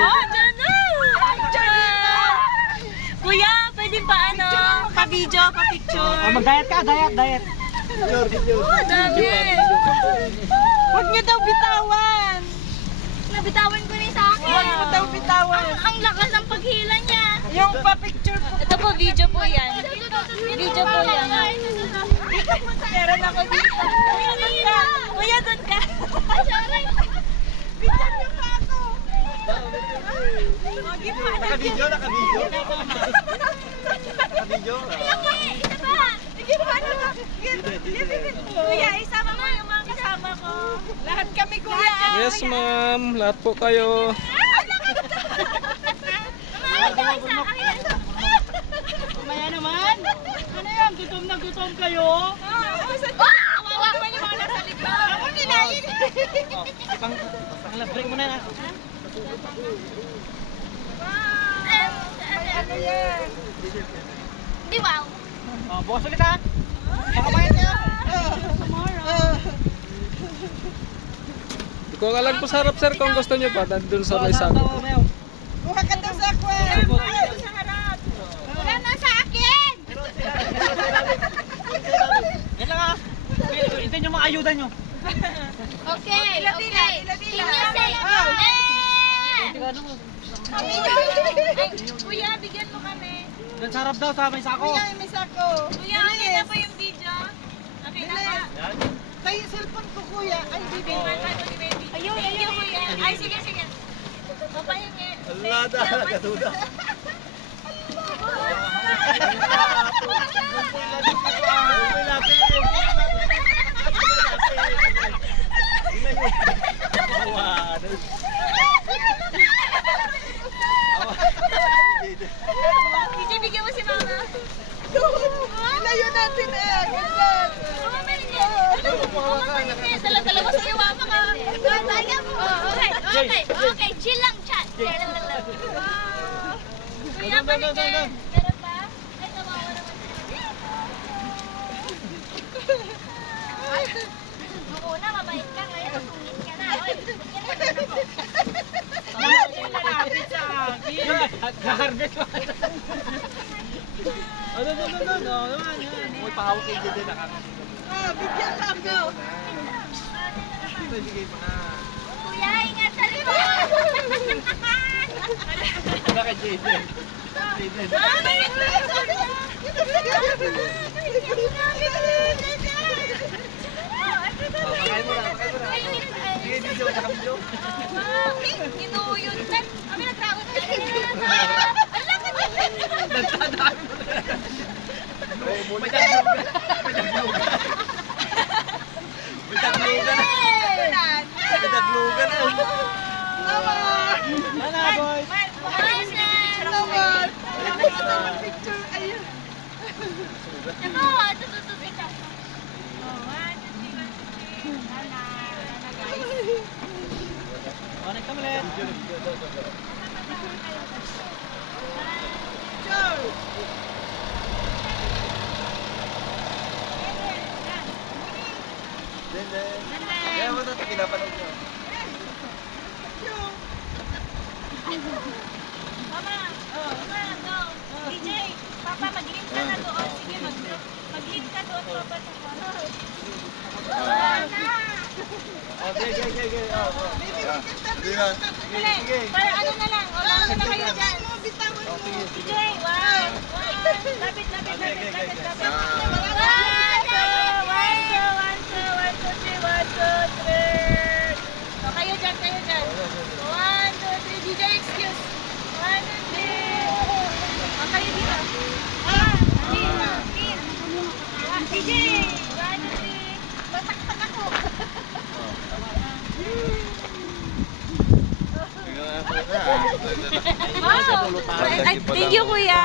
Oh, dyan na! Kuya, pwede ba pa-video, pa-picture? Mag-diet ka, diet. Oh, dami! Huwag niyo daw bitawan. Nabitawan ko rin sa akin. Huwag mo daw bitawan. Ang lakas ng paghila niya. Yung pa-picture po. Ito po, video po yan. Video po yan. Meron ako dito. Kuya, doon ka. Kuya, doon ka. Bigyan niyo pa ako. Naka-video. Isa pa! Sige, paano ba? Kuya, isama mo yung mga kasama ko. Lahat kami, kuya. Yes, ma'am. Lahat po kayo. Mamaya naman. Ano yan? Gutom na gutom kayo? Kawawa pa yung mga nasa likod. Ako ninayin. Break mo na na. Ano yan? Di wow. Bukas ulit ha. Pakabayan niya. Hindi ko alam po sa harap, sir, kung gusto nyo pa. Doon sa may sako. Kuha ka daw sa aquarium. Sa harap. Wala na sa akin! Yan lang ha. Ito yung mga ayuda nyo. Okay, Tila-tila, okay. tila-tila. Can you say, Oh. Kuya, bigyan mo kami. Doon sa harap daw sa may sako. Kuya, may sako. Kuya, okay na po yung video? Okay na po. Tayo cellphone ko, kuya. Ay, bibi. Ayun, thank you, kuya. Ay, sige, sige. Papahingin. Alada, katuda. DJ, bigyan mo si mama. Ilayo natin eh. Ganyan. Dala-dala mo sa iyo, mama ka. Okay, chill lang, chat. Kuya, balikin. Meron ba? Ay, nawawa naman. Nung una, mabait ka. Ngayon, masungit ka na. Oy, bigyan mo na ako. Lalapit sa akin. Harvest ko. Uy, pahawak kayo dyan na kami. Bigyan lang daw. Sige pa na. Kuya, ingat sa likod. Bakit Jaden? Pakain mo na. Sige, video. Naka-video. Kinuyod na. Kami nagrakot na. Ala ka na. May daglugan na. Wala, boys. Picture. Ayun. Connect kami ulit. Picture. Kaya mo ito, pinapanood nyo. Mama, go. DJ, Papa, mag-lead ka na doon. Sige, mag-lead ka doon, Papa. Okay. Sige na. Sige. Para ano na lang, wala na kayo dyan. Bitawan mo. DJ, wow. Lapit. O, kayo dyan. 1, 2, 3. DJ, excuse. 1, 2, 3. O, kayo dito. DJ, 1, 2, 3. Batak ako. Wow! Thank you, kuya.